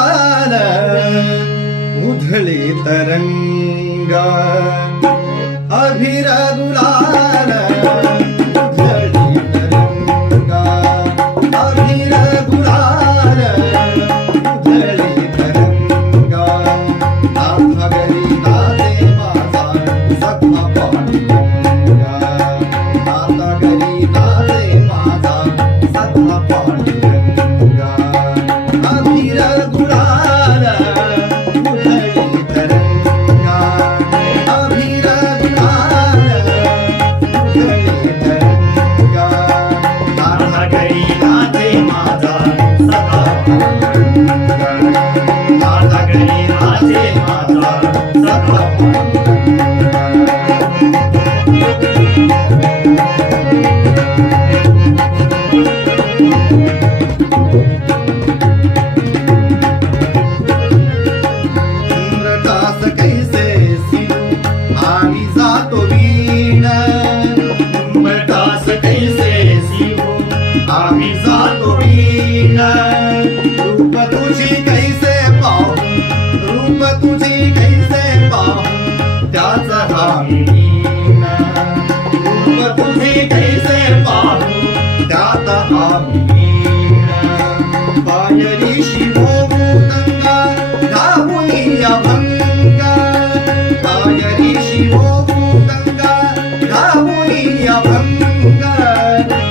काल उधळी तरंग अभिर गुलाल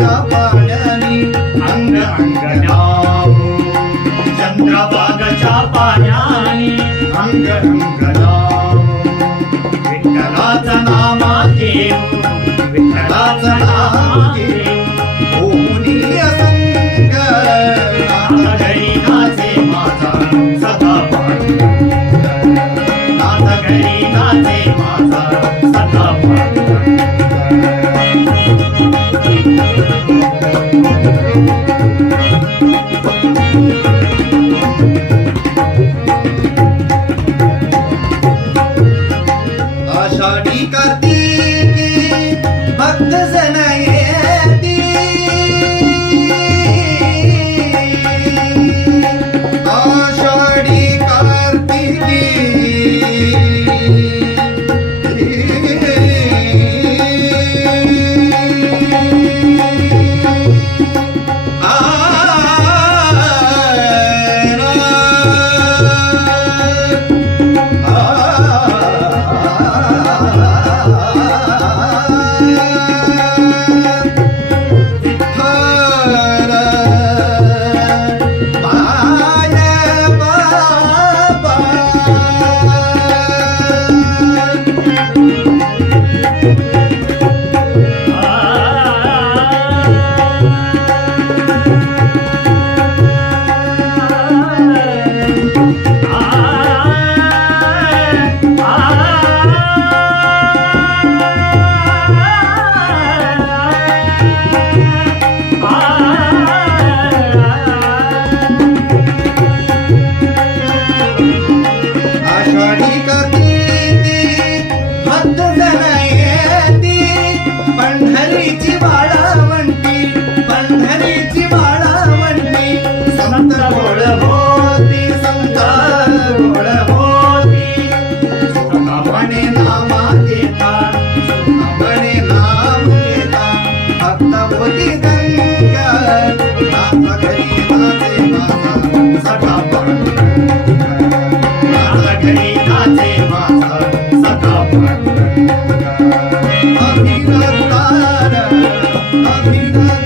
चंद्राच्या पाण्याने अंग अंग डावू चंद्रबागच्या पाण्याने अंग अंग डावू विठ्ठलाचा नामा घेऊ पंढरीची बा Amina.